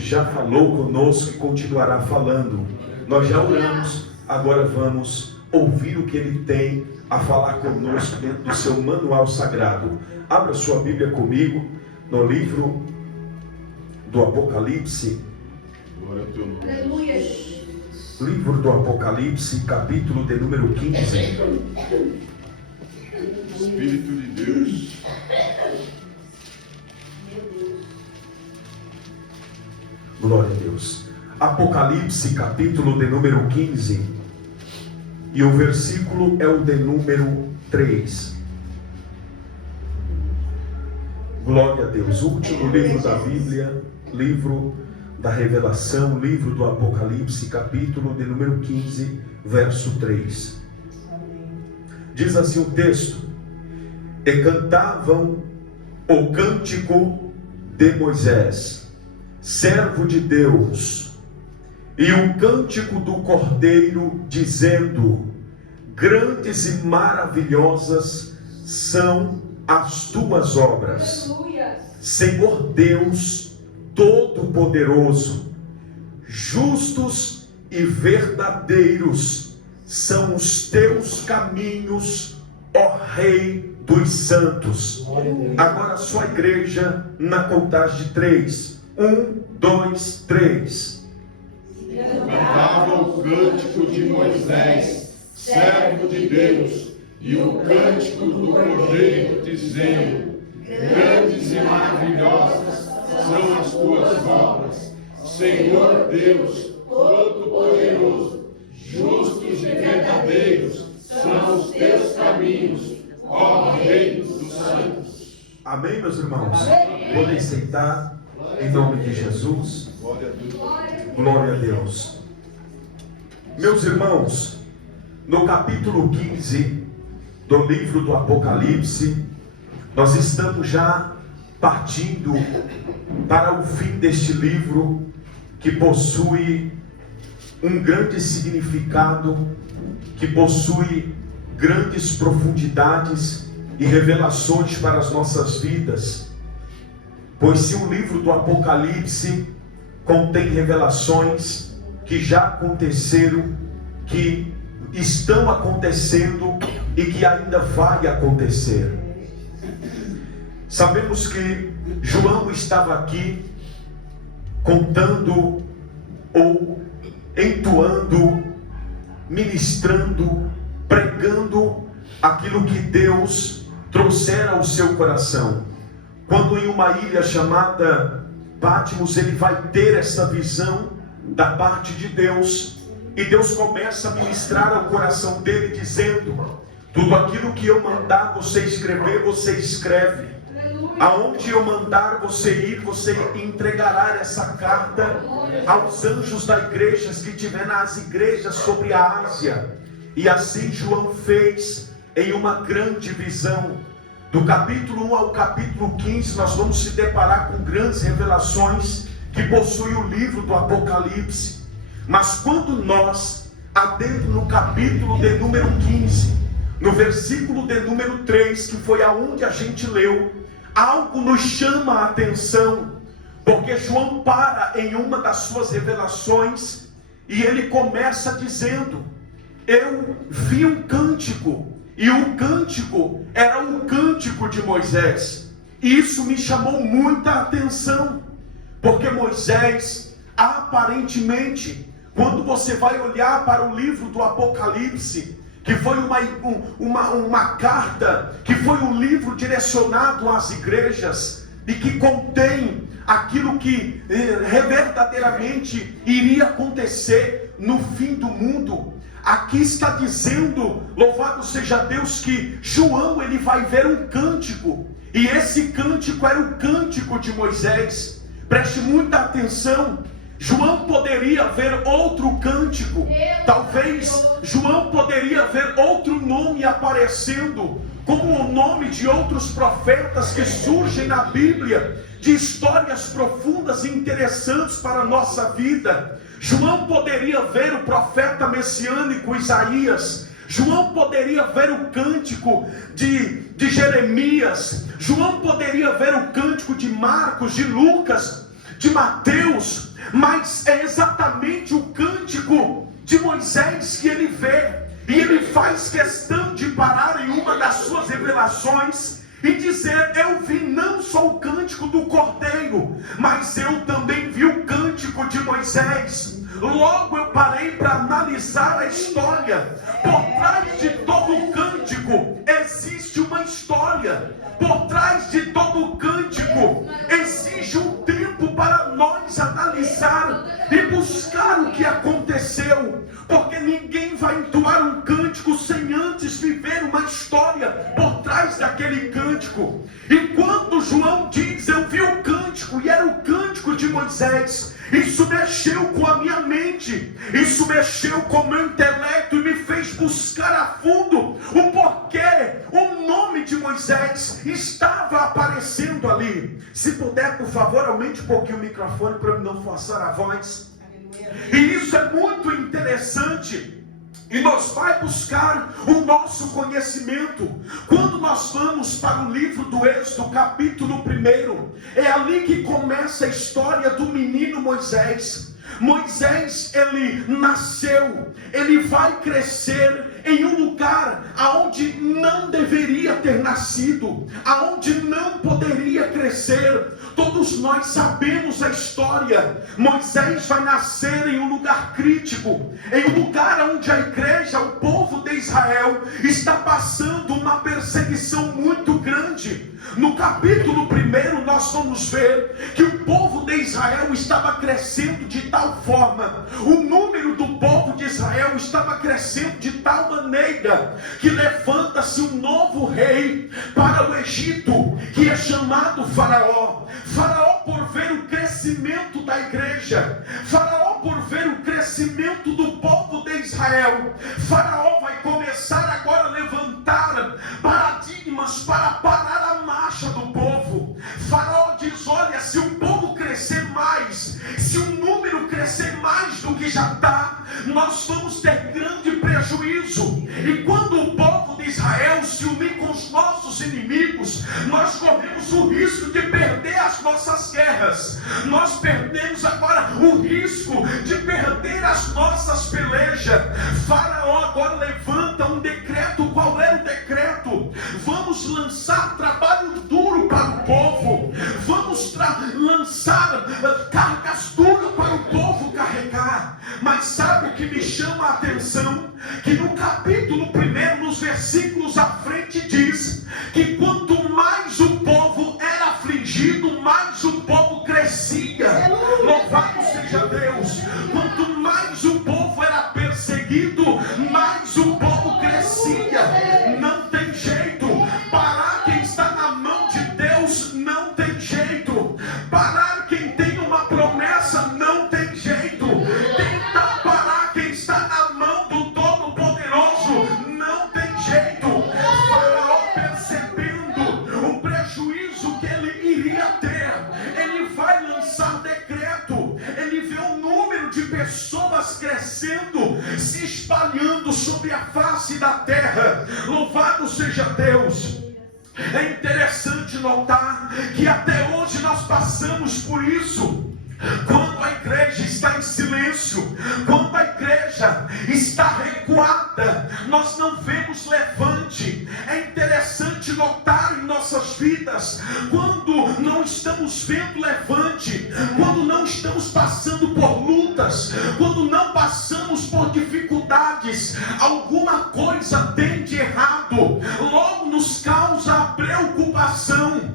Já falou conosco e continuará falando. Nós já oramos, agora vamos ouvir o que Ele tem a falar conosco dentro do seu manual sagrado. Abra sua Bíblia comigo no livro do Apocalipse. Glória ao teu nome. Aleluia. Livro do Apocalipse, capítulo de número 15. Espírito de Deus. Glória a Deus. Apocalipse, capítulo de número 15. E o versículo é o de número 3. Glória a Deus. O último livro da Bíblia, livro da Revelação, livro do Apocalipse, capítulo de número 15, verso 3. Diz assim o texto: E cantavam o cântico de Moisés, servo de Deus, e o cântico do Cordeiro, dizendo: Grandes e maravilhosas são as tuas obras, Aleluia. Senhor Deus Todo-Poderoso. Justos e verdadeiros são os teus caminhos, ó Rei dos Santos. Agora só a igreja na contagem de 3. 1, 2, 3. Cantava o cântico de Moisés, servo de Deus, e o cântico do Cordeiro, dizendo: Grandes e maravilhosas são as tuas obras, Senhor Deus Todo-Poderoso. Justos e verdadeiros são os teus caminhos, ó Rei dos Santos. Amém, meus irmãos? Podem sentar em nome de Jesus. Glória a Deus. Glória a Deus. Meus irmãos, no capítulo 15 do livro do Apocalipse, nós estamos já partindo para o fim deste livro, que possui um grande significado, que possui grandes profundidades e revelações para as nossas vidas. Pois se o livro do Apocalipse contém revelações que já aconteceram, que estão acontecendo e que ainda vai acontecer. Sabemos que João estava aqui contando ou entoando, ministrando, pregando aquilo que Deus trouxera ao seu coração. Quando em uma ilha chamada Patmos ele vai ter essa visão da parte de Deus, e Deus começa a ministrar ao coração dele dizendo: tudo aquilo que eu mandar você escrever, você escreve. Aonde eu mandar você ir, você entregará essa carta aos anjos das igrejas que tiver nas igrejas sobre a Ásia. E assim João fez em uma grande visão. Do capítulo 1 ao capítulo 15, nós vamos se deparar com grandes revelações que possui o livro do Apocalipse. Mas quando nós, adentro no capítulo de número 15, no versículo de número 3, que foi aonde a gente leu, algo nos chama a atenção, porque João para em uma das suas revelações e ele começa dizendo: eu vi um cântico, e o cântico era o cântico de Moisés. E isso me chamou muita atenção, porque Moisés, aparentemente, quando você vai olhar para o livro do Apocalipse, que foi uma carta, que foi um livro direcionado às igrejas, e que contém aquilo que verdadeiramente iria acontecer no fim do mundo. Aqui está dizendo, louvado seja Deus, que João ele vai ver um cântico, e esse cântico era o cântico de Moisés. Preste muita atenção. João poderia ver outro cântico, talvez João poderia ver outro nome aparecendo, como o nome de outros profetas que surgem na Bíblia, de histórias profundas e interessantes para a nossa vida. João poderia ver o profeta messiânico Isaías, João poderia ver o cântico de Jeremias, João poderia ver o cântico de Marcos, de Lucas, de Mateus, mas é exatamente o cântico de Moisés que ele vê. E ele faz questão de parar em uma das suas revelações e dizer: eu vi não só o cântico do Cordeiro, mas eu também vi o cântico de Moisés. Logo eu parei para analisar a história. Por trás de todo cântico existe uma história. Por trás de todo cântico exige um tempo para nós analisar e buscar o que aconteceu. Porque ninguém vai entoar um cântico sem antes viver uma história por trás daquele cântico. E quando João diz: eu vi o cântico, e era o cântico de Moisés, isso mexeu com a minha mente, isso mexeu com o meu intelecto e me fez buscar a fundo o porquê o nome de Moisés estava aparecendo ali. Se puder, por favor, aumente um pouquinho o microfone para eu não forçar a voz. E isso é muito interessante. E nós vai buscar o nosso conhecimento. Quando nós vamos para o livro do Êxodo, capítulo 1, é ali que começa a história do menino Moisés. Moisés, ele nasceu, ele vai crescer em um lugar aonde não deveria ter nascido, aonde não poderia crescer. Todos nós sabemos a história. Moisés vai nascer em um lugar crítico, em um lugar onde a igreja, o povo de Israel, está passando uma perseguição muito grande. No capítulo 1 nós vamos ver que o povo de Israel estava crescendo de tal forma, o número do povo de Israel estava crescendo de tal maneira, que levanta-se um novo rei para o Egito, que é chamado Faraó. Faraó, por ver o crescimento da igreja, Faraó, por ver o crescimento do povo de Israel, Faraó vai começar agora a levantar paradigmas para parar a marcha do povo. Faraó diz: olha, se o povo crescer mais, se o número crescer mais do que já está, nós vamos ter grande prejuízo. E quando o povo de Israel se unir com os nossos inimigos, nós corremos o risco de perder as nossas guerras. Nós perdemos agora o risco de perder as nossas pelejas. Faraó agora levanta um decreto. Qual era o decreto? Vamos lançar trabalho duro para o povo. Vamos lançar cargas duras para o povo carregar. Mas sabe o que me chama a atenção? Que no capítulo 1, nos versículos à frente, diz que quanto mais o povo era afligido, mais o povo crescia. Louvado seja Deus. Quanto mais o povo era perseguido, mais o povo crescia. Não tem jeito. Parar quem está na mão de Deus não tem jeito. Parar quem tem uma promessa não tem jeito. Tentar parar quem está na mão do Todo-Poderoso não tem jeito. Faraó, percebendo o prejuízo que ele iria ter, ele vai lançar decreto. Ele vê o número de pessoas crescendo, se espalhando sobre a face da terra. Louvado seja Deus. É interessante notar que até hoje nós passamos por isso. Quando a igreja está em silêncio, quando a igreja está recuada, nós não vemos levante. É interessante notar em nossas vidas, quando não estamos vendo levante, quando não estamos passando por lutas, quando não passamos por dificuldades, alguma coisa tem de errado. Logo nos causa a preocupação.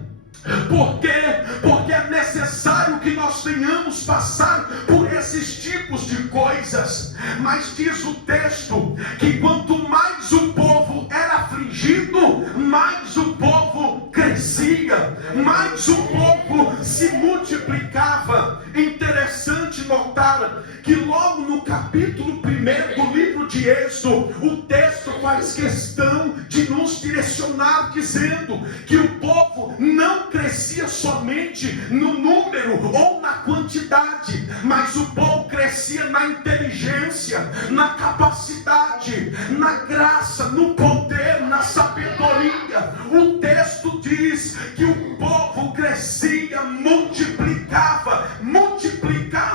Por quê? Porque é necessário que nós venhamos passar por esses tipos de coisas. Mas diz o texto que quanto mais o povo era afligido, mais o povo crescia, mais o povo se multiplicava. Interessante notar que logo no capítulo 1 do livro de Êxodo, o texto faz questão de nos direcionar, dizendo que o povo não crescia somente no número ou na quantidade, mas o povo crescia na inteligência, na capacidade, na graça, no poder, na sabedoria. O texto diz que o povo crescia, multiplicava,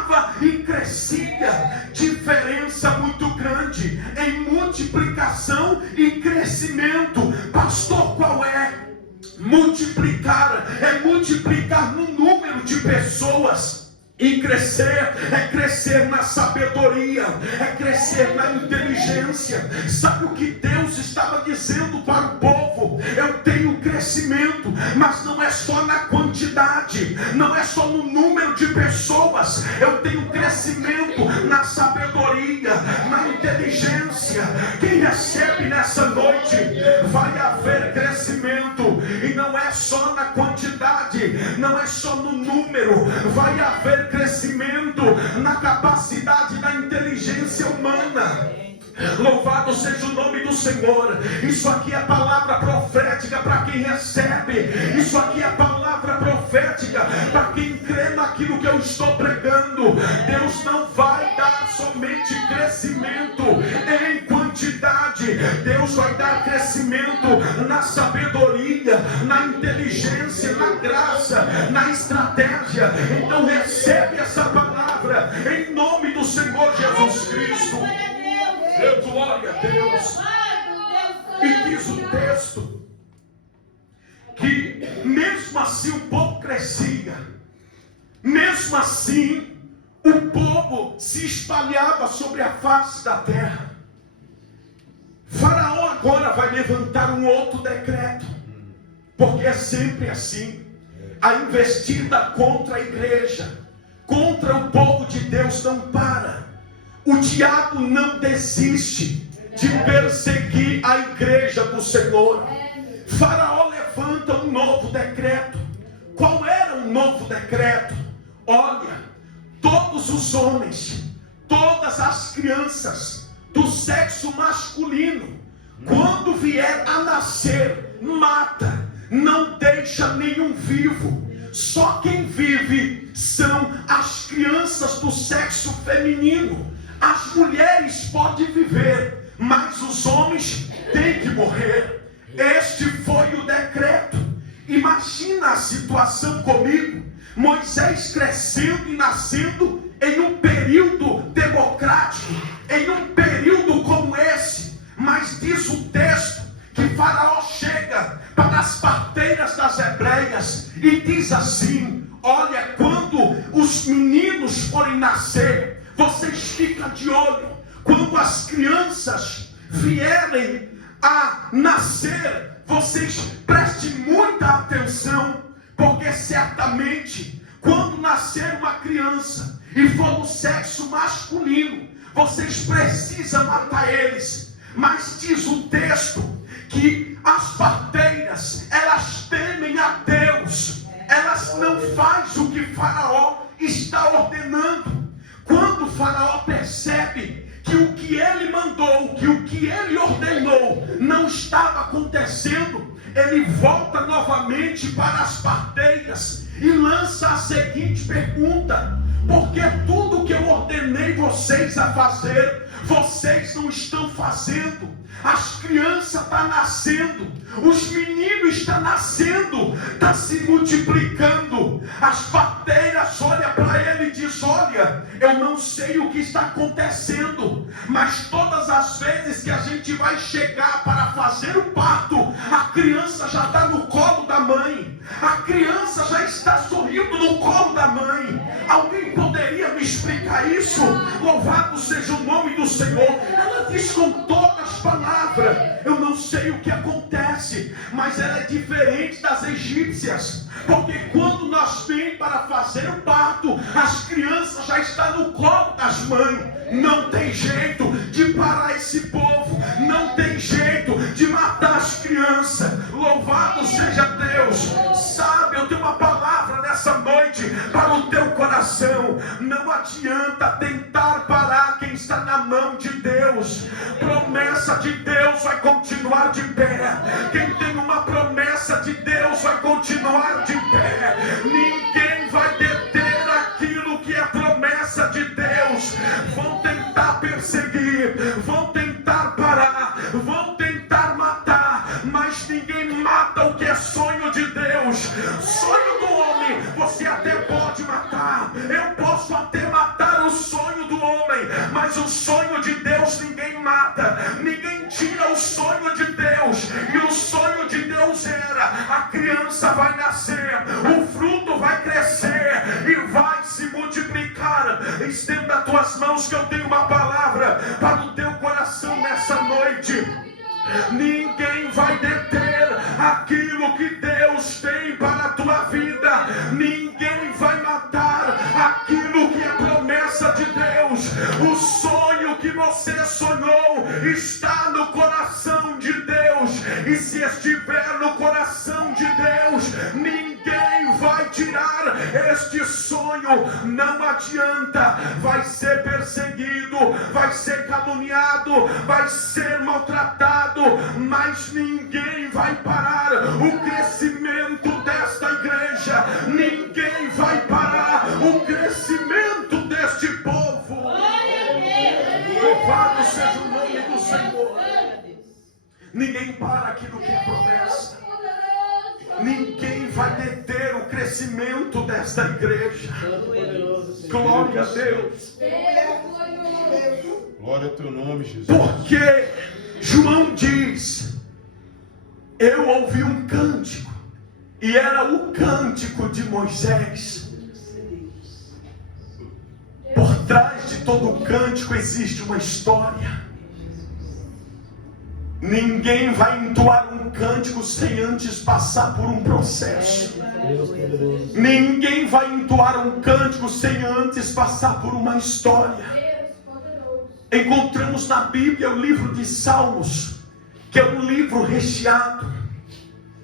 aumentava e crescia. Diferença muito grande em multiplicação e crescimento. Pastor, qual é? Multiplicar é multiplicar no número de pessoas. E crescer é crescer na sabedoria, é crescer na inteligência. Sabe o que Deus estava dizendo para o povo? Eu tenho crescimento, mas não é só na quantidade, não é só no número de pessoas. Eu tenho crescimento na sabedoria, na inteligência. Quem recebe nessa noite, vai haver crescimento. E não é só na quantidade, não é só no número, vai haver crescimento na capacidade da inteligência humana. Louvado seja o nome do Senhor. Isso aqui é palavra profética para quem recebe. Isso aqui é palavra profética para quem crê naquilo que eu estou pregando. Deus não vai dar somente crescimento em quantidade. Deus vai dar crescimento na sabedoria, na inteligência, na graça, na estratégia. Então recebe essa palavra em nome do Senhor Jesus Cristo. Glória a Deus. E diz o texto que mesmo assim o povo crescia, mesmo assim o povo se espalhava sobre a face da terra. Faraó agora vai levantar um outro decreto, porque é sempre assim. A investida contra a igreja, contra o povo de Deus não para. O diabo não desiste de perseguir a igreja do Senhor. Faraó levanta um novo decreto. Qual era o novo decreto? Olha, todos os homens, todas as crianças do sexo masculino, quando vier a nascer, mata, não deixa nenhum vivo. Só quem vive são as crianças do sexo feminino. As mulheres podem viver, mas os homens têm que morrer. Este foi o decreto. Imagina a situação comigo. Moisés crescendo e nascendo em um período democrático, em um período como esse. Mas diz o texto que Faraó chega para as parteiras das hebreias e diz assim: olha, quando os meninos forem nascer, vocês ficam de olho. Quando as crianças vierem a nascer, vocês prestem muita atenção, porque certamente quando nascer uma criança e for do sexo masculino, vocês precisam matar eles. Mas diz o texto que as parteiras, elas temem a Deus, elas não fazem o que Faraó está ordenando. Quando Faraó percebe que o que ele mandou, que o que ele ordenou não estava acontecendo, ele volta novamente para as parteiras e lança a seguinte pergunta: porque tudo que eu ordenei vocês a fazer, vocês não estão fazendo. As crianças estão nascendo, os meninos estão nascendo, está se multiplicando. As parteiras olham para ele e dizem: olha, eu não sei o que está acontecendo, mas todas as vezes que a gente vai chegar para fazer o parto, a criança já está no colo da mãe, a criança já está sorrindo no colo da mãe. Alguém poderia me explicar isso? Louvado seja o nome do Senhor. Ela diz com todas as palavras: eu não sei o que acontece, mas ela é diferente das egípcias, porque quando nós vêm para fazer o parto, as crianças já estão no colo das mães. Não tem jeito de parar esse povo, não tem jeito de matar as crianças. Louvado seja Deus. Sabe, eu tenho uma palavra nessa noite para o teu coração. Não adianta tentar parar quem está na mão de Deus. Promessa de Deus vai continuar de pé. Quem tem uma promessa de Deus vai continuar de pé. Ninguém vai deter aquilo que é promessa de Deus. Vão tentar perseguir, vão tentar parar, vão tentar matar, mas ninguém mata o que é sonho de Deus. Sonho do homem você até pode matar, eu posso até matar criança vai nascer, o fruto vai crescer e vai se multiplicar. Estenda as tuas mãos que eu tenho uma palavra para o teu coração nessa noite. Ninguém vai deter aquilo que Deus tem para a tua vida. Ninguém vai matar aquilo que é promessa de Deus. O sonho que você sonhou está no coração de Deus. E se estiver no coração de Deus, ninguém vai tirar este sonho. Não adianta. Vai ser perseguido, vai ser caluniado, vai ser maltratado, mas ninguém vai parar o crescimento desta igreja. Ninguém vai parar o crescimento deste povo. Louvado seja o nome do Senhor. Ninguém para aquilo que é promessa. Ninguém vai deter o crescimento desta igreja. Glória a Deus. Glória ao teu nome, Jesus. Porque João diz: eu ouvi um cântico, e era o cântico de Moisés. Por trás de todo cântico existe uma história. Ninguém vai entoar um cântico sem antes passar por um processo. Ninguém vai entoar um cântico sem antes passar por uma história. Encontramos na Bíblia o livro de Salmos, que é um livro recheado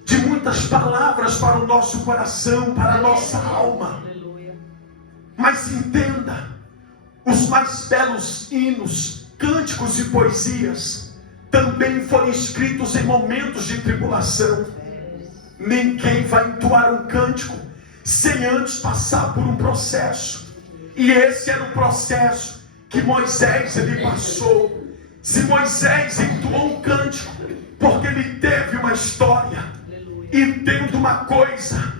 de muitas palavras para o nosso coração, para a nossa alma. Mas entenda, os mais belos hinos, cânticos e poesias também foram escritos em momentos de tribulação. Ninguém vai entoar um cântico sem antes passar por um processo. E esse era o processo que Moisés ele passou. Se Moisés entoou um cântico, porque ele teve uma história. Entenda uma coisa: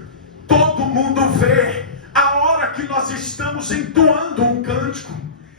todo mundo vê a hora que nós estamos entoando um cântico,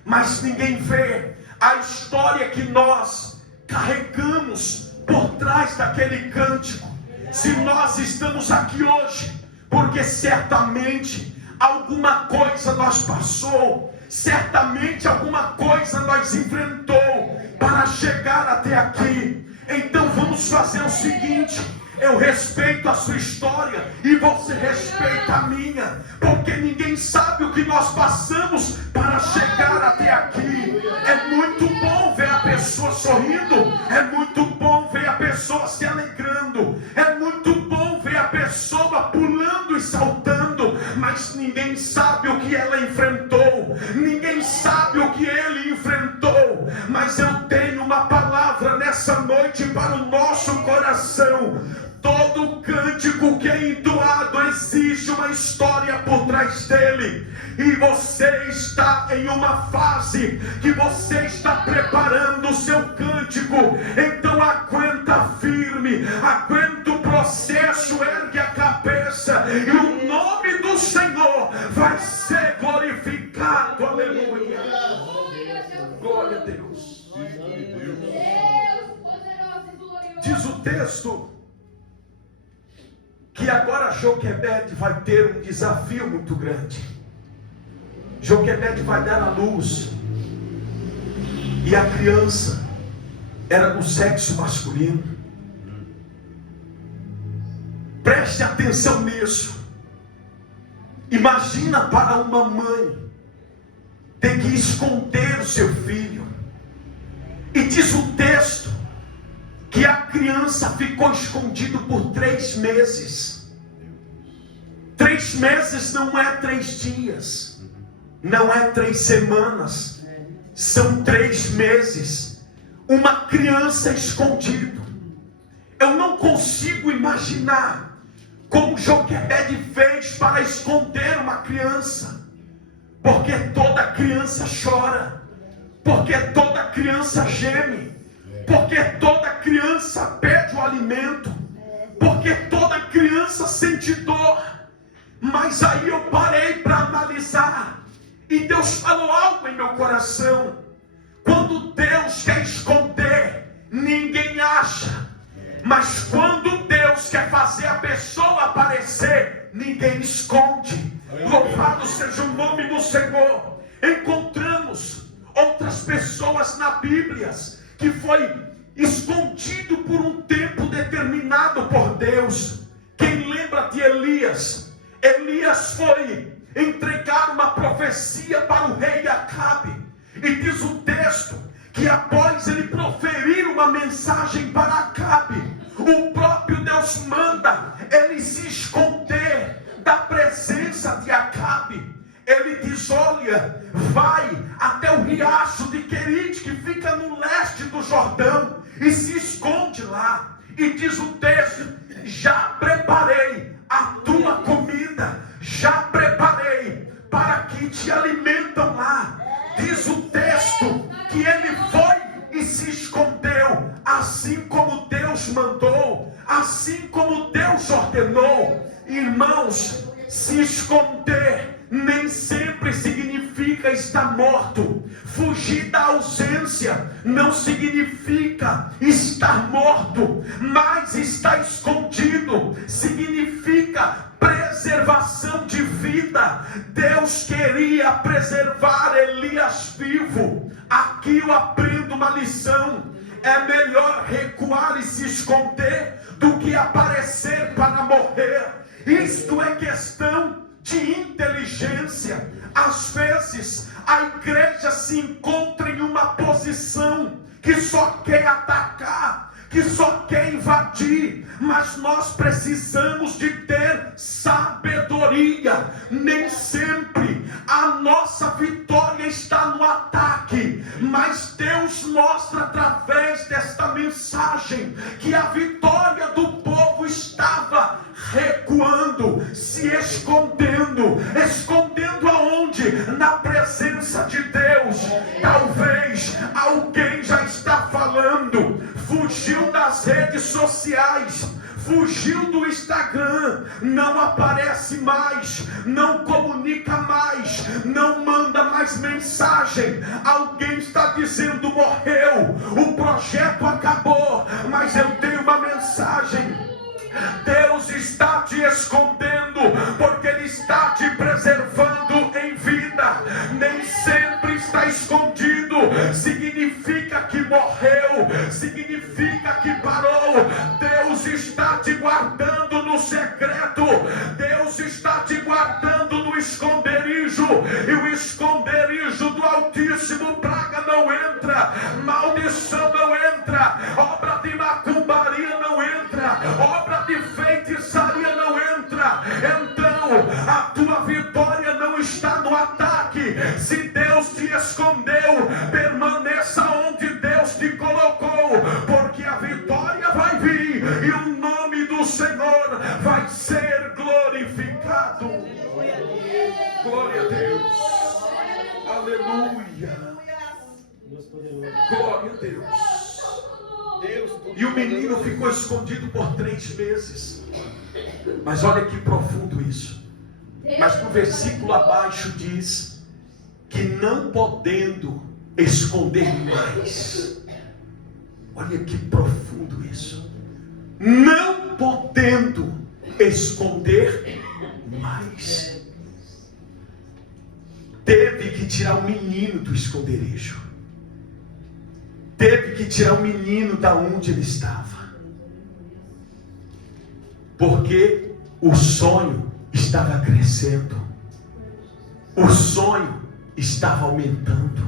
mas ninguém vê a história que nós carregamos por trás daquele cântico. Se nós estamos aqui hoje, porque certamente alguma coisa nós passou, certamente alguma coisa nós enfrentou para chegar até aqui. Então vamos fazer o seguinte: eu respeito a sua história e você respeita a minha, porque ninguém sabe o que nós passamos para chegar até aqui. É muito bom ver a pessoa sorrindo, é muito bom ver a pessoa se alegrando, é muito bom ver a pessoa pulando e saltando, mas ninguém sabe o que ela enfrentou, ninguém sabe o que ele enfrentou. Mas eu tenho uma palavra nessa noite para o nosso coração. Todo cântico que é entoado existe uma história por trás dele. E você está em uma fase que você está preparando o seu cântico. Então aguenta firme, aguenta o processo, ergue a cabeça, e o nome do Senhor vai ser glorificado. Aleluia. Glória a Deus. Diz o texto que agora Joquebede vai ter um desafio muito grande. Joquebede vai dar à luz, e a criança era do sexo masculino. Preste atenção nisso. Imagina para uma mãe ter que esconder o seu filho. E diz o texto que a criança ficou escondido por 3 meses. 3 meses não é 3 dias, não é 3 semanas, são 3 meses. Uma criança escondida. Eu não consigo imaginar como Joquebede fez para esconder uma criança, porque toda criança chora, porque toda criança geme, porque toda criança pede o alimento, porque toda criança sente dor. Mas aí eu parei para analisar, e Deus falou algo em meu coração. Quando Deus quer esconder, ninguém acha. Mas quando Deus Deus quer fazer a pessoa aparecer, ninguém esconde. Louvado seja o nome do Senhor. Encontramos outras pessoas na Bíblia que foi escondido por um tempo determinado por Deus. Quem lembra de Elias? Elias foi entregar uma profecia para o rei Acabe, e diz o texto que após ele proferir uma mensagem para Acabe, o próprio Deus manda ele se esconder da presença de Acabe. Ele diz: olha, vai até o riacho de Querite, que fica no leste do Jordão, e se esconde lá. E diz o texto: já preparei a tua comida, já preparei para que te alimentam lá. Diz o texto que ele foi e se escondeu, assim como Deus mandou, assim como Deus ordenou. Irmãos, se esconder nem sempre significa estar morto. Fugir da ausência não significa estar morto, mas estar escondido significa preservação de vida. Deus queria preservar Elias vivo. Aqui eu aprendo uma lição: é melhor recuar e se esconder do que aparecer para morrer. Isto é questão de inteligência. Às vezes a igreja se encontra em uma posição que só quer atacar, que só quer invadir, mas nós precisamos de ter sabedoria. Nem sempre a nossa vitória está no ataque, mas Deus mostra através desta mensagem que a vitória do povo estava recuando, se escondendo. Escondendo aonde? Na presença de Deus. Talvez alguém já está falando: fugiu das redes sociais, fugiu do Instagram, não aparece mais, não comunica mais, não manda mais mensagem. Alguém está dizendo: morreu, o projeto acabou. Mas eu tenho uma mensagem: Deus está te escondendo, porque Ele está te preservando em vida. Nem sempre está escondido significa que morreu, significa que parou. Deus está te guardando no secreto, Deus está te guardando no esconderijo, e o esconderijo do Altíssimo, praga não entra, maldição não entra, obra de macumbaria não entra, obra de feitiçaria não entra. Então a tua vitória não está no ataque. Se Deus te escondeu, permaneça onde Deus te colocou, porque a vitória vai vir e o nome do Senhor vai ser glorificado. Glória a Deus. Aleluia. Glória a Deus. E o menino ficou escondido por 3 meses. Mas olha que profundo isso. Mas no versículo abaixo diz que não podendo esconder mais. Olha que profundo isso. Não podendo esconder mais. Teve que tirar o menino do esconderijo. Teve que tirar o menino da onde ele estava. Porque o sonho estava crescendo. O sonho estava aumentando.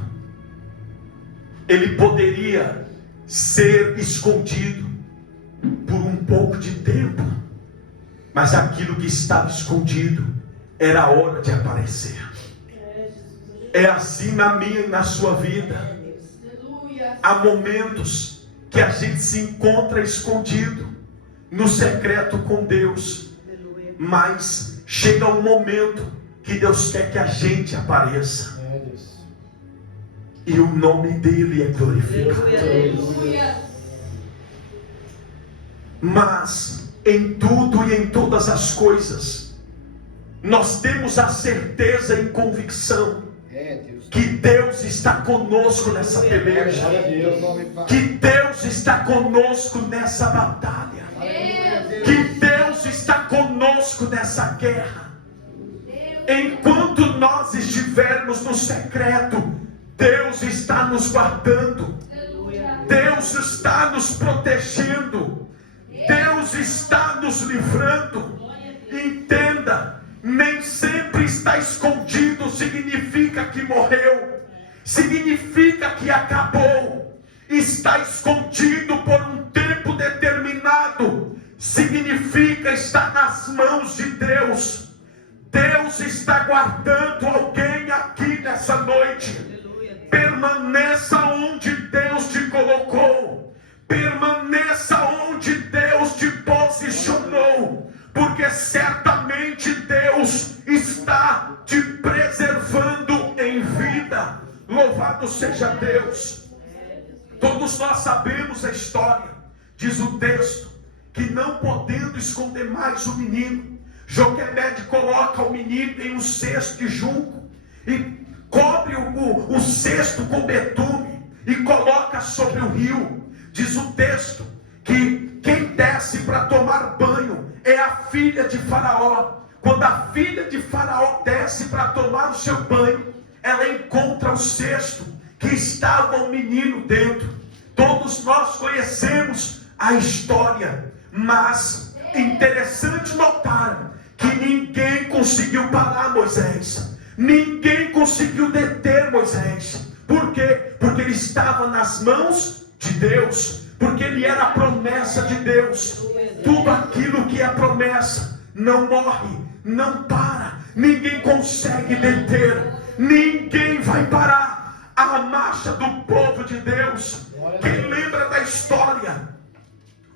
Ele poderia ser escondido por um pouco de tempo, mas aquilo que estava escondido era a hora de aparecer. É assim na minha e na sua vida. Há momentos que a gente se encontra escondido no secreto com Deus, mas chega um momento que Deus quer que a gente apareça, e o nome dele é glorificado. Mas em tudo e em todas as coisas nós temos a certeza e convicção que Deus está conosco nessa peleja, que Deus está conosco nessa batalha, que Deus está conosco nessa guerra. Enquanto nós estivermos no secreto, Deus está nos guardando, Deus está nos protegendo, Deus está nos livrando. Entenda, nem sempre está escondido significa que morreu, significa que acabou. Está escondido por um tempo determinado, significa estar nas mãos de Deus. Deus está guardando alguém aqui nessa noite. Permaneça onde Deus te colocou, permaneça onde Deus te posicionou, porque certamente Deus está te preservando em vida. Louvado seja Deus. Todos nós sabemos a história. Diz o texto que, não podendo esconder mais o menino, Joquebede coloca o menino em um cesto de junco e cobre o cesto com betume e coloca sobre o rio. Diz o texto que quem desce para tomar banho é a filha de Faraó. Quando a filha de Faraó desce para tomar o seu banho, ela encontra o cesto que estava o menino dentro. Todos nós conhecemos a história, mas é interessante notar que ninguém conseguiu parar Moisés, ninguém conseguiu deter Moisés. Por quê? Porque ele estava nas mãos de Deus, porque ele era a promessa de Deus. Tudo aquilo que é promessa não morre, não para, ninguém consegue deter, ninguém vai parar a marcha do povo de Deus. Quem lembra da história?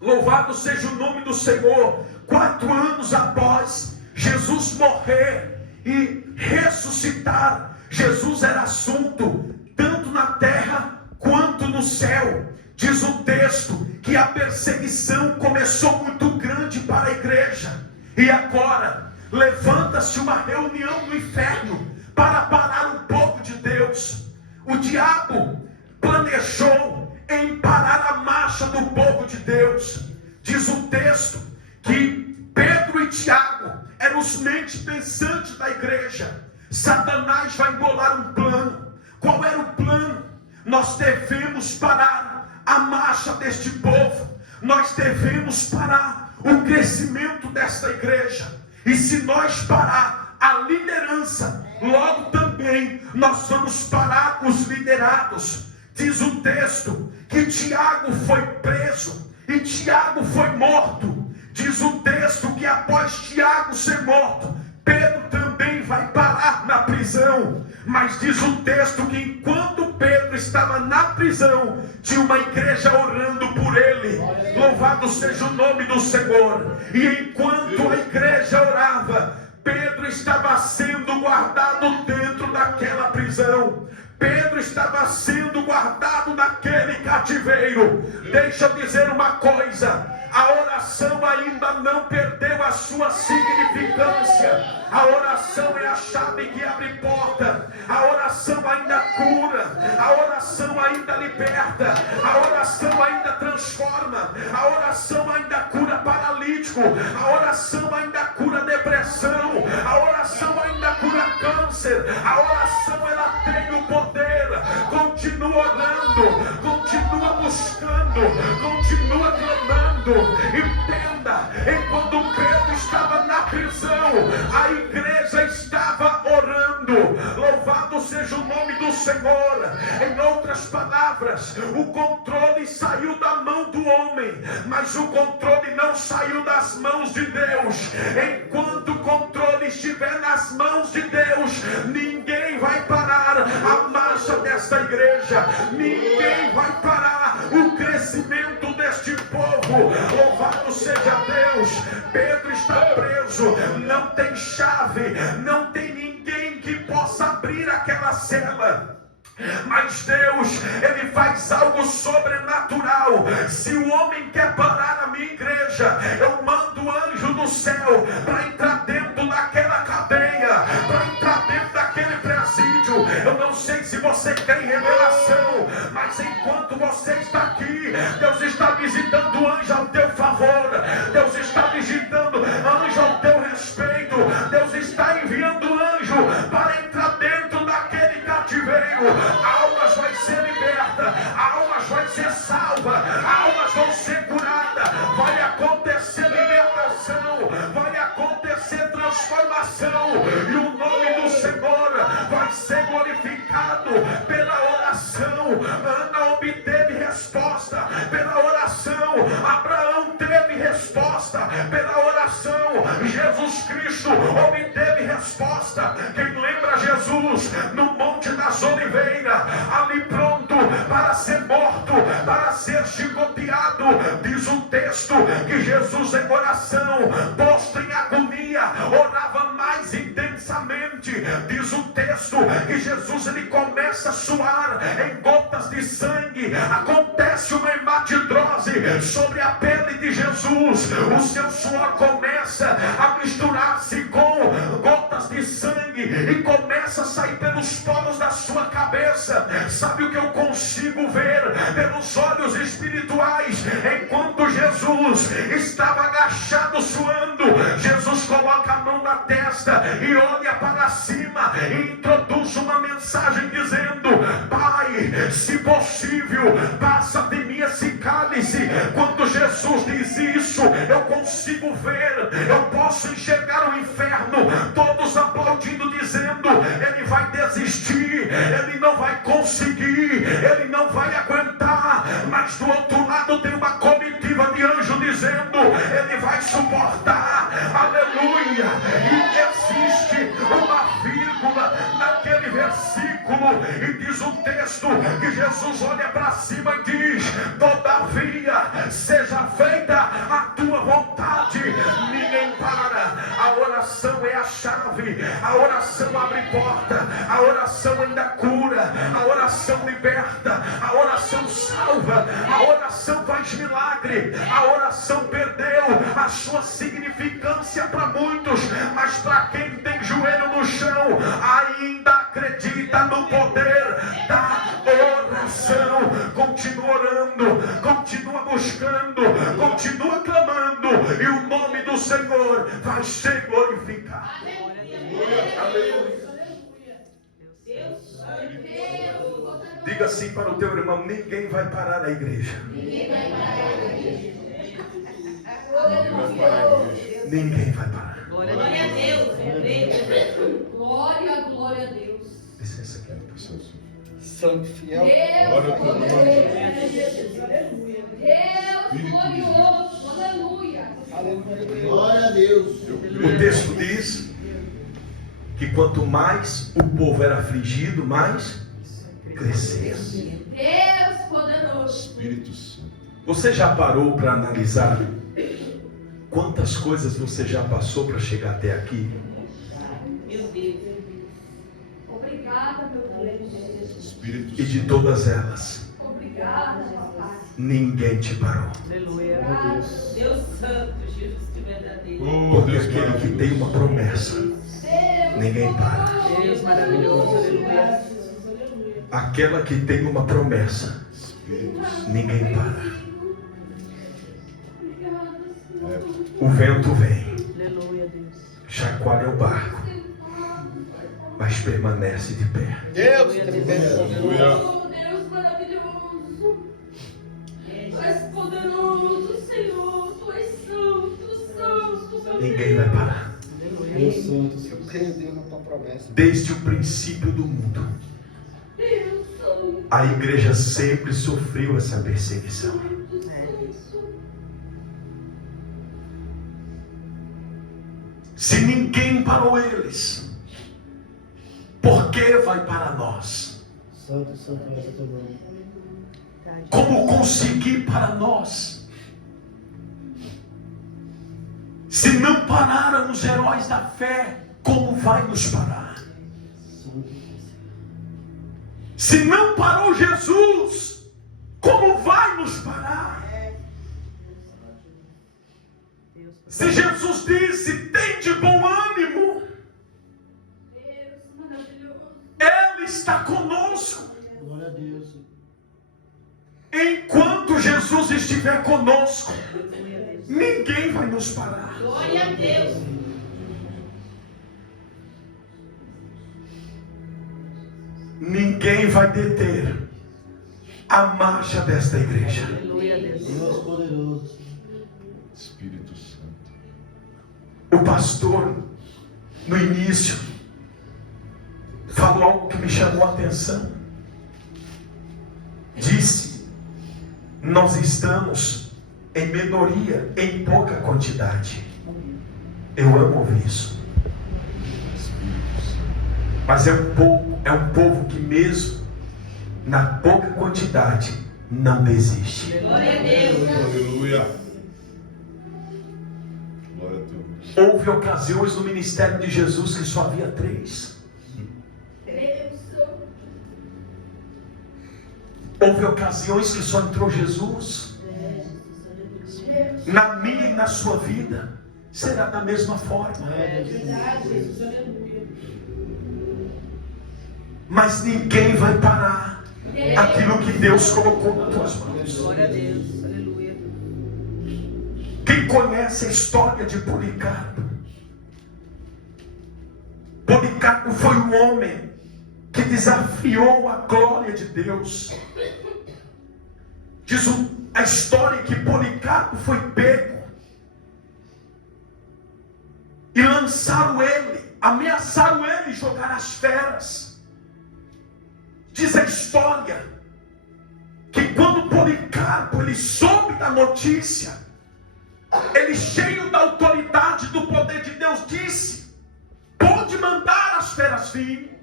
Louvado seja o nome do Senhor. 4 anos após Jesus morrer e ressuscitar, Jesus era assunto tanto na terra quanto no céu. Diz o texto que a perseguição começou muito grande para a igreja, e agora levanta-se uma reunião no inferno para parar o povo de Deus. O diabo planejou em parar a marcha do povo de Deus. Diz o texto que Pedro e Tiago eram os mentes pensantes da igreja. Satanás vai embolar um plano. Qual era o plano? Nós devemos parar a marcha deste povo, nós devemos parar o crescimento desta igreja. E se nós parar a liderança, logo também nós vamos parar os liderados. Diz o texto que Tiago foi preso e Tiago foi morto. Diz o texto que após Tiago ser morto, Pedro também vai parar na prisão. Mas diz o texto que enquanto Pedro estava na prisão, tinha uma igreja orando por ele. Louvado seja o nome do Senhor. E enquanto a igreja orava, Pedro estava sendo guardado dentro daquela prisão. Pedro estava sendo guardado naquele cativeiro. Deixa eu dizer uma coisa: a oração ainda não perdeu a sua significância. A oração é a chave que abre porta. A oração ainda cura. A oração ainda liberta. A oração ainda transforma. A oração ainda cura paralítico. A oração ainda cura depressão. A oração ainda cura câncer. A oração, ela tem o poder. Continua orando, continua buscando, continua clamando. Entenda, enquanto Pedro estava na prisão, a igreja estava orando. Louvado seja o nome do Senhor. Em outras palavras, o controle saiu da mão do homem, mas o controle não saiu das mãos de Deus. Enquanto o controle estiver nas mãos de Deus, ninguém vai parar a marcha desta igreja, ninguém vai parar o crescimento deste povo. Louvado seja Deus. Pedro está preso, não tem chave, não tem ninguém que possa abrir aquela cela. Mas Deus, Ele faz algo sobrenatural. Se o homem quer parar a minha igreja, eu mando o anjo do céu para entrar dentro daquela cadeia, para entrar dentro daquele presídio. anjo. Eu não sei se você tem revelação, mas enquanto você está aqui, Deus está visitando anjo ao teu favor, Deus está visitando anjo ao teu respeito, Deus está enviando anjo para entrar dentro daquele cativeiro. Almas vai ser liberta, almas vai ser salva, almas vão ser curadas, vai acontecer libertação, vai acontecer transformação, e o nome do Senhor vai ser glorificado pela oração. Ana obteve resposta pela oração, Abraão teve resposta pela oração, Jesus Cristo obteve resposta. Quem lembra Jesus no Monte das Oliveiras, ali pronto para ser morto, para ser chicoteado, diz o texto que Jesus em oração, posto em agonia, orava mais intensamente. Diz o texto que Jesus ele começa a suar em gotas de sangue, acontece uma hematidrose sobre a pele de Jesus, o seu suor começa a misturar-se com gotas de sangue e começa a sair pelos poros da sua cabeça. Sabe o que eu consigo ver pelos olhos espirituais? Enquanto Jesus estava agachado suando, Jesus coloca a mão na testa e olha para cima e introduz uma mensagem dizendo: Pai, se possível, passa de mim esse cálice. Quando Jesus diz isso, eu consigo ver, eu posso enxergar o inferno, todos aplaudindo, dizendo: ele vai desistir, ele não vai conseguir, ele não vai aguentar. Mas do outro lado tem uma comitiva de anjo dizendo: ele vai suportar, aleluia. E existe uma vírgula naquele versículo, e diz o texto que Jesus olha para cima e diz: todavia seja feita a tua vontade. Ninguém para, a oração é a chave, a oração abre porta, a oração ainda cura, a oração liberta, a oração salva, a oração faz milagre. A oração perdeu a sua significância para muitos, mas para quem tem joelho no chão, ainda acredita no poder da oração. Continua orando, continua buscando, continua clamando, e o nome do Senhor vai ser glorificado. Aleluia. Diga assim para o teu irmão: ninguém vai parar a igreja. Ninguém vai parar. Glória a Deus. Glória a Deus. Licença aqui, pastor. Santo fiel. Deus glorioso. Aleluia. Glória a Deus. O texto diz que quanto mais o povo era afligido, mais crescia. Deus poderoso. Espírito Santo. Você já parou para analisar quantas coisas você já passou para chegar até aqui? Meu Deus. Obrigada, meu Deus. Espírito E de Santo. todas elas, Obrigada, papai. ninguém te parou. Aleluia. Deus santo, Jesus de verdadeiro. Oh, Porque Deus aquele que maravilhoso. tem uma promessa, ninguém para. Deus maravilhoso. Aleluia. Aquela que tem uma promessa, Espírito Santo. ninguém para. É. O vento vem, Aleluia, Deus. chacoalha o barco, mas permanece de pé. Deus, tremendo. Aleluia. Oh, Deus maravilhoso. Tu és poderoso, Senhor. Tu és santo. Ninguém vai parar. Deus santo, eu creio, Deus, na tua promessa. Desde o princípio do mundo, Deus santo. a igreja sempre sofreu essa perseguição. Se ninguém parou eles, por que vai para nós? Santo, santo é o teu nome. Como conseguir para nós? Se não pararam os heróis da fé, como vai nos parar? Se não parou Jesus, como vai nos parar? Se Jesus disse: tem de bom ânimo, Deus maravilhoso. Ele está conosco. Glória a Deus. Enquanto Jesus estiver conosco, ninguém vai nos parar. Glória a Deus. Ninguém vai deter a marcha desta igreja. Glória a Deus. Deus poderoso. Espírito Santo. O pastor, no início, falou algo que me chamou a atenção. Disse: nós estamos em minoria, em pouca quantidade. Eu amo ouvir isso. Espírito Santo. Mas é um povo que mesmo na pouca quantidade não desiste. Glória a Deus. Aleluia. Glória a Deus. Houve ocasiões no ministério de Jesus que só havia 3. Houve ocasiões que só entrou Jesus. Na minha e na sua vida será da mesma forma. É verdade, Jesus. Aleluia. Mas ninguém vai parar aquilo que Deus colocou nas tuas mãos. Glória a Deus. Aleluia. Quem conhece a história de Policarpo? Policarpo foi um homem que desafiou a glória de Deus. Diz a história que Policarpo foi pego e lançaram ele, ameaçaram ele jogar as feras. Diz a história que quando Policarpo ele soube da notícia, ele, cheio da autoridade do poder de Deus, disse: pode mandar as feras vir,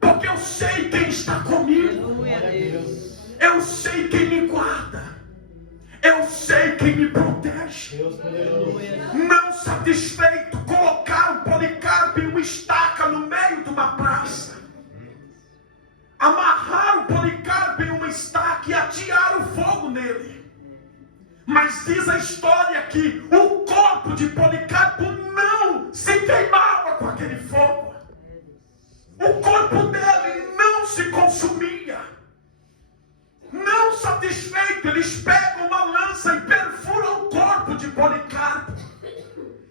porque eu sei quem está comigo. Glória a Deus. Eu sei quem me guarda. Eu sei quem me protege. Deus poderoso. Não satisfeito, colocaram Policarpo em uma estaca no meio de uma praça. Amarraram Policarpo em uma estaca e atearam fogo nele. Mas diz a história que o corpo de Policarpo não se queimava com aquele fogo. O corpo dele não se consumia. Não satisfeito, eles pegam uma lança e perfuram o corpo de Policarpo.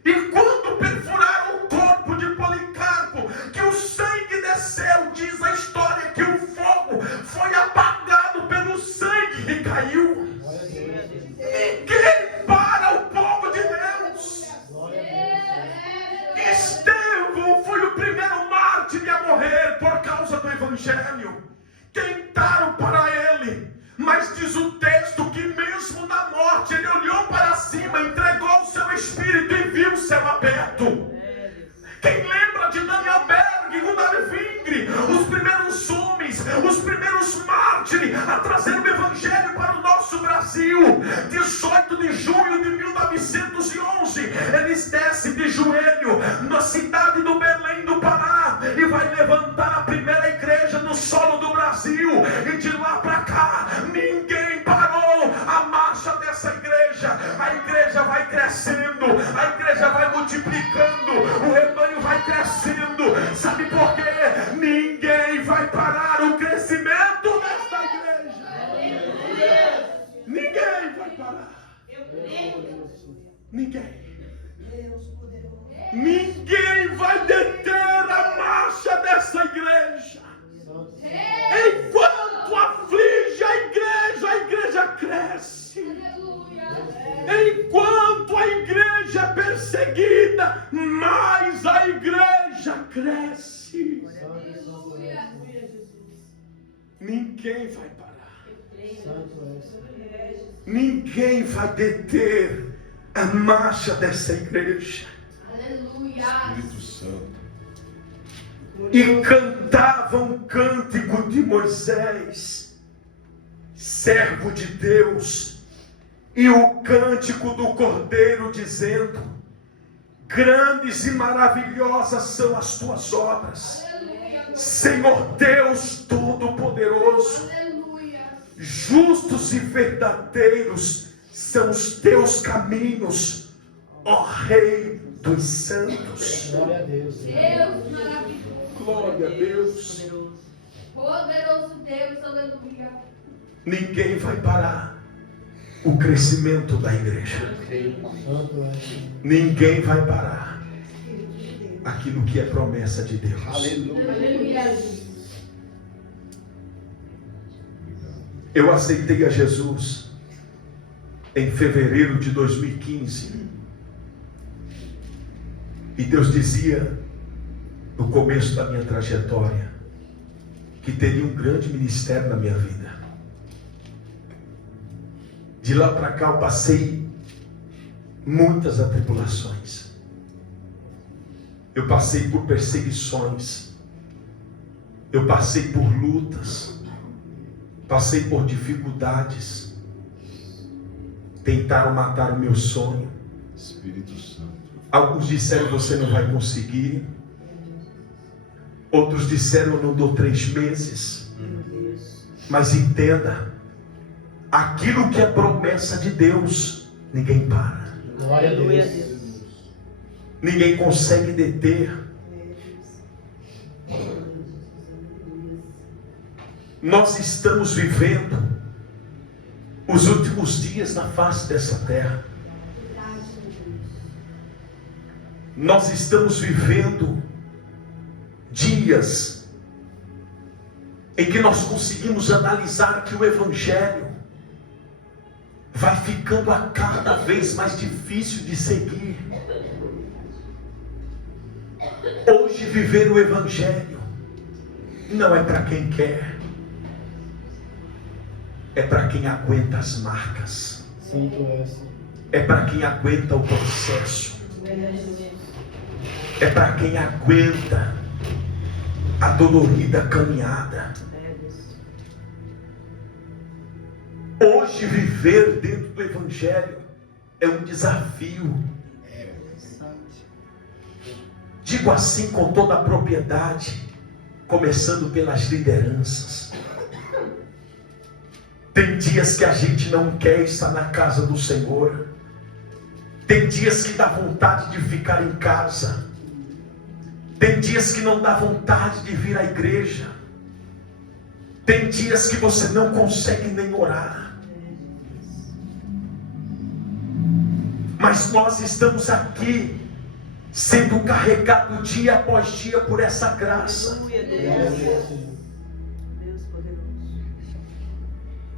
E quando perfuraram o corpo de Policarpo, que o sangue desceu, diz a história que o fogo foi apagado pelo sangue que caiu. Ninguém para o povo de Deus. Estevão foi o primeiro mártir a morrer por causa do evangelho. Tentaram para ele, mas diz o texto que mesmo na morte ele olhou para cima, entregou o seu espírito e viu o céu aberto. Quem lembra de Daniel Berg, Gunnar Vingre, os primeiros homens, os primeiros mártires a trazer o evangelho para o nosso Brasil? 18 de junho de 1911, eles descem de joelho na cidade do Belém do Pará e vai levantar a primeira igreja no solo do Brasil. E de lá para cá, ninguém parou a marcha dessa igreja. A igreja vai crescendo, a igreja vai multiplicando, o rebanho vai crescendo. Sabe por quê? Ninguém vai parar o crescimento desta igreja. Ninguém vai parar. Ninguém. Ninguém vai deter a marcha dessa igreja. Enquanto aflige a igreja cresce. Enquanto a igreja é perseguida, mais a igreja cresce. Ninguém vai parar. Ninguém vai deter a marcha dessa igreja. Espírito Santo. E cantava um cântico de Moisés, servo de Deus, e o cântico do Cordeiro, dizendo: grandes e maravilhosas são as tuas obras, Senhor Deus Todo-Poderoso. Justos e verdadeiros são os teus caminhos, ó Rei dos santos. Glória a Deus. Glória a Deus. Poderoso Deus, aleluia. Ninguém vai parar o crescimento da igreja. Santo és. Ninguém vai parar aquilo que é promessa de Deus. Aleluia. Eu aceitei a Jesus em fevereiro de 2015. E Deus dizia, no começo da minha trajetória, que teria um grande ministério na minha vida. De lá para cá eu passei muitas atribulações. Eu passei por perseguições. Eu passei por lutas. Passei por dificuldades. Tentaram matar o meu sonho. Espírito Santo. Alguns disseram, você não vai conseguir. Outros disseram, eu não dou 3 meses. Mas entenda, aquilo que é promessa de Deus, ninguém para. Glória a Deus. Ninguém consegue deter. Nós estamos vivendo os últimos dias na face dessa terra. Nós estamos vivendo dias em que nós conseguimos analisar que o Evangelho vai ficando a cada vez mais difícil de seguir. Hoje viver o Evangelho não é para quem quer, é para quem aguenta as marcas, Santo és. é para quem aguenta o processo, é para quem aguenta a dolorida caminhada. Hoje viver dentro do Evangelho é um desafio. Digo assim com toda a propriedade, começando pelas lideranças. Tem dias que a gente não quer estar na casa do Senhor. Tem dias que dá vontade de ficar em casa. Tem dias que não dá vontade de vir à igreja. Tem dias que você não consegue nem orar. Mas nós estamos aqui sendo carregados dia após dia por essa graça. Aleluia, Glória a Deus. Deus, Senhor. Deus poderoso.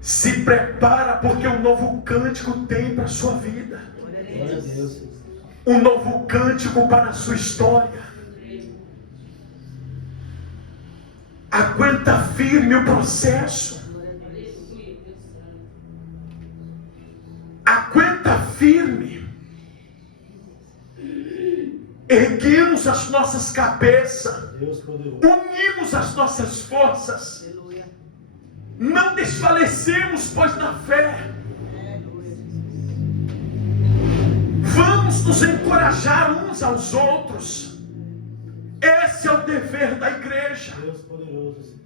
Se prepara, porque um novo cântico tem para a sua vida. Glória a Glória a Deus. Deus, Senhor. Um novo cântico para a sua história. Aguenta firme o processo. Aguenta firme. Erguemos as nossas cabeças. Deus poderoso. Unimos as nossas forças. Aleluia. Não desfalecemos, pois na fé. Vamos nos encorajar uns aos outros. Esse é o dever da igreja. Deus poderoso, Senhor.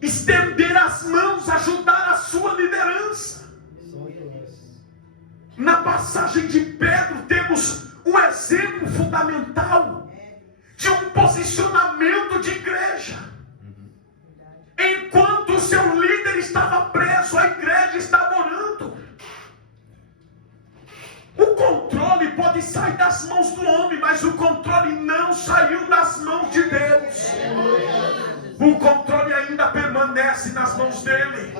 Estender as mãos, ajudar a sua liderança. Santo és. Na passagem de Pedro temos um exemplo fundamental de um posicionamento de igreja. Enquanto o seu líder estava preso, a igreja estava orando. O controle pode sair das mãos do homem, mas o controle não saiu das mãos de Deus. O controle ainda permanece nas mãos dele.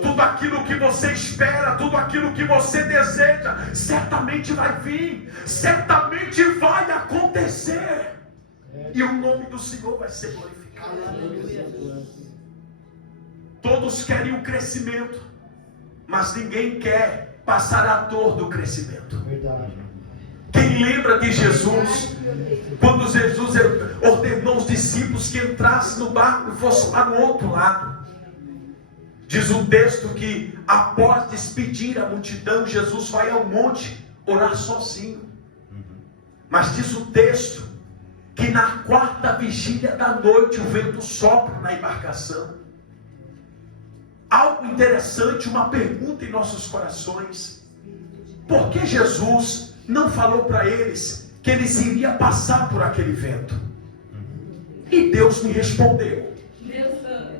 Tudo aquilo que você espera, tudo aquilo que você deseja, certamente vai vir, certamente vai acontecer. E o nome do Senhor vai ser glorificado. Santo és. Todos querem o crescimento, mas ninguém quer passar a dor do crescimento. Verdade. Quem lembra de Jesus, quando Jesus ordenou os discípulos que entrassem no barco e fossem para o outro lado? Diz o texto que após despedir a multidão, Jesus vai ao monte orar sozinho. Mas diz o texto que na 4ª vigília da noite o vento sopra na embarcação. Algo interessante, uma pergunta em nossos corações: por que Jesus não falou para eles que eles iriam passar por aquele vento? E Deus me respondeu: Deus santo.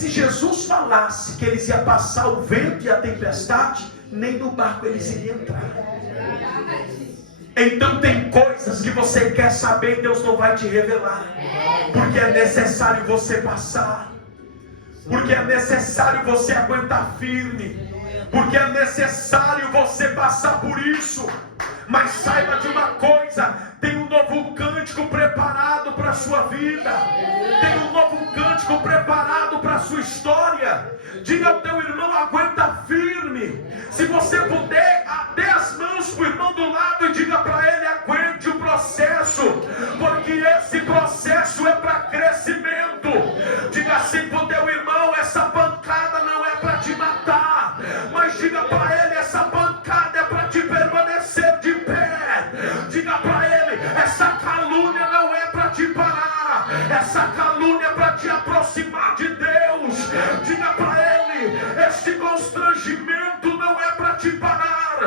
se Jesus falasse que eles iam passar o vento e a tempestade, nem no barco eles iriam entrar. Então tem coisas que você quer saber e Deus não vai te revelar, porque é necessário você passar, porque é necessário você aguentar firme, porque é necessário você passar por isso. Mas saiba de uma coisa: tem um novo cântico preparado para a sua vida, tem um novo cântico preparado para a sua história. Diga ao teu irmão: aguenta firme. Se você puder, dê as mãos para o irmão do lado e diga para ele: aguente o processo, porque esse processo é para crescimento. Diga assim para o teu irmão: essa pancada não é para te matar, mas diga para ele: essa pancada é para te permanecer de pé. Diga para ele: essa calúnia não é para te parar, essa calúnia é para te aproximar de Deus. Diga para ele: este constrangimento não é para te parar,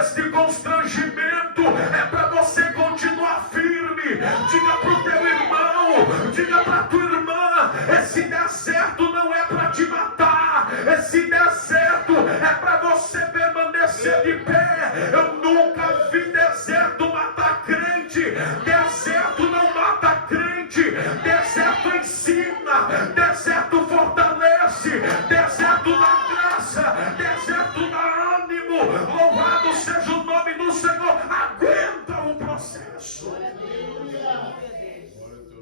este constrangimento é para você continuar firme. Diga para o teu irmão, diga para a tua irmã: esse deserto não é para te matar, esse deserto é para você permanecer de pé. Eu nunca vi deserto matar crente. Deserto não mata crente, deserto ensina, deserto fortalece, deserto dá graça, deserto dá ânimo. Louvado seja o nome do Senhor. Aguenta o processo.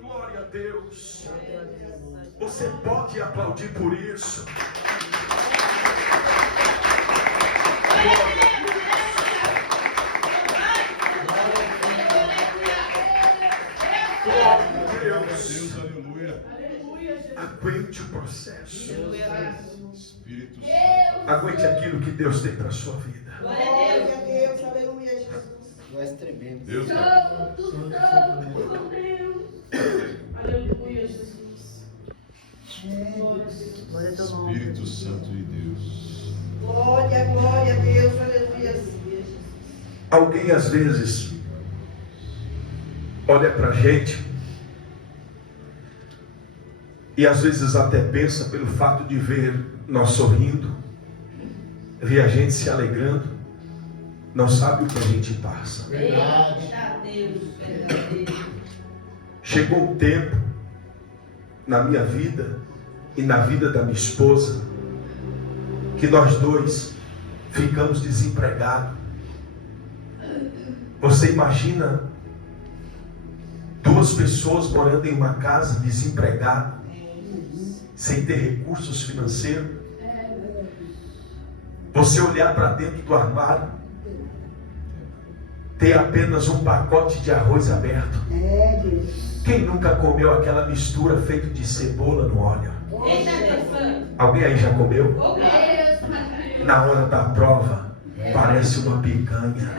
Glória a Deus. Você pode aplaudir por isso. Glória a Deus. Aleluia. Aguente o processo. Espírito Santo. Aguente aquilo que Deus tem para a sua vida. Glória a Deus. Aleluia, Jesus. Nós trememos. Deus tá. Santo Deus. Aleluia, Jesus. Glória a teu nome. Espírito Santo de Deus. Glória a Deus. Aleluia. Alguém às vezes olha para a gente e às vezes até pensa, pelo fato de ver nós sorrindo, ver a gente se alegrando, não sabe o que a gente passa. Verdade. Chegou um tempo na minha vida e na vida da minha esposa que nós dois ficamos desempregados. Você imagina duas pessoas morando em uma casa desempregadas, sem ter recursos financeiros? Você olhar para dentro do armário, ter apenas um pacote de arroz aberto. Quem nunca comeu aquela mistura feita de cebola no óleo? Eita, Deus Santo. Alguém aí já comeu? Ô, Deus. Na hora da prova, parece uma picanha.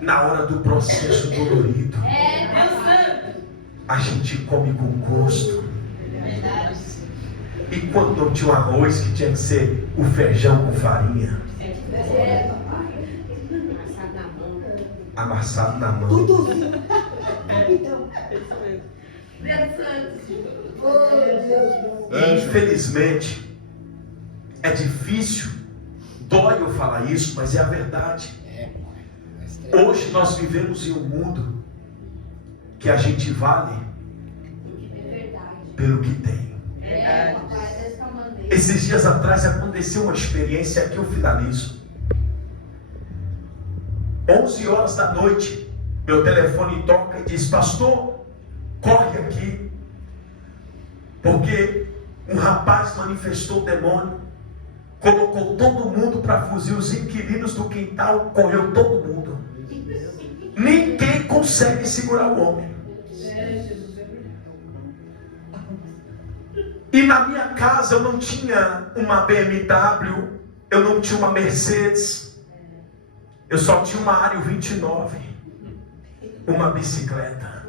Na hora do processo dolorido, Deus Santo. a gente come com gosto. Verdade. E quando não tinha um arroz, que tinha que ser o feijão com farinha, amassado na mão. Tudo. Então. Deus Santo. Oh, Deus. E infelizmente, é difícil, dói eu falar isso, mas é a verdade. Hoje nós vivemos em um mundo que a gente vale pelo que tem. Esses dias atrás aconteceu uma experiência, aqui eu finalizo. 11 horas da noite, meu telefone toca e diz: pastor, corre aqui, porque um rapaz manifestou o demônio, colocou todo mundo para fugir, os inquilinos do quintal, correu todo mundo. Ninguém consegue segurar o homem. E na minha casa eu não tinha uma BMW, eu não tinha uma Mercedes, eu só tinha uma Ario 29, uma bicicleta.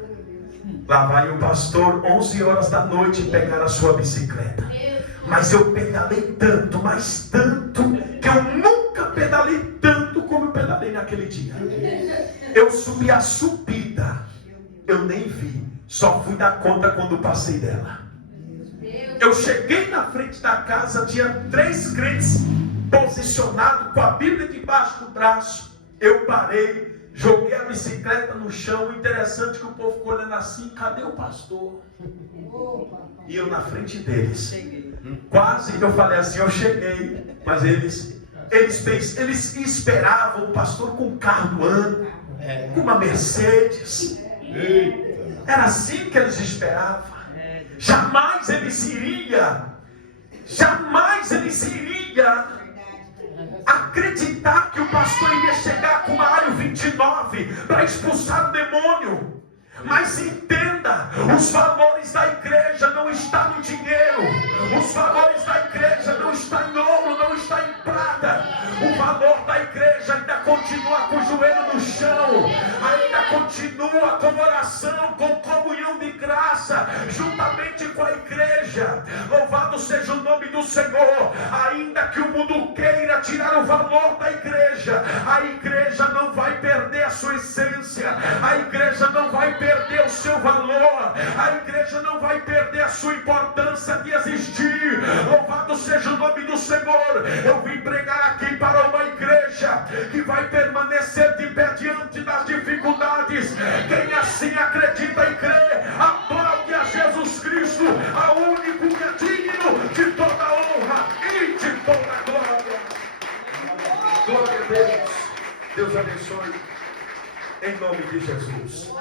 Lá vai o pastor 11 horas da noite pegar a sua bicicleta. Mas eu pedalei tanto, mas tanto, que eu nunca pedalei tanto como eu pedalei naquele dia. Eu subi a subida, eu nem vi, só fui dar conta quando passei dela. Eu cheguei na frente da casa, tinha 3 crentes posicionados com a Bíblia debaixo do braço. Eu parei, joguei a bicicleta no chão. Interessante que o povo ficou olhando assim: cadê o pastor? E eu na frente deles. Quase que eu falei assim: eu cheguei. Mas eles esperavam o pastor com um carro do ano, com uma Mercedes. Eita. Era assim que eles esperavam. Jamais ele se iria acreditar que o pastor iria chegar com uma Ário 29 para expulsar o demônio. Mas entenda, os valores da igreja não estão no dinheiro, os valores da igreja não estão em ouro, não estão em prata. O valor da igreja ainda continua com o joelho no chão, ainda continua com oração, com comunhão de graça, juntamente com a igreja. Louvado seja o nome do Senhor. Ainda que o mundo queira tirar o valor da igreja, a igreja não vai perder a sua essência, a igreja não vai perder o seu valor, a igreja não vai perder a sua importância de existir. Louvado seja o nome do Senhor. Eu vim pregar aqui para uma igreja que vai permanecer de pé diante das dificuldades. Quem assim acredita e crê, aplaude a Jesus Cristo, ao único que é digno de toda a honra e de toda a glória. Glória a Deus. Deus abençoe. Em nome de Jesus.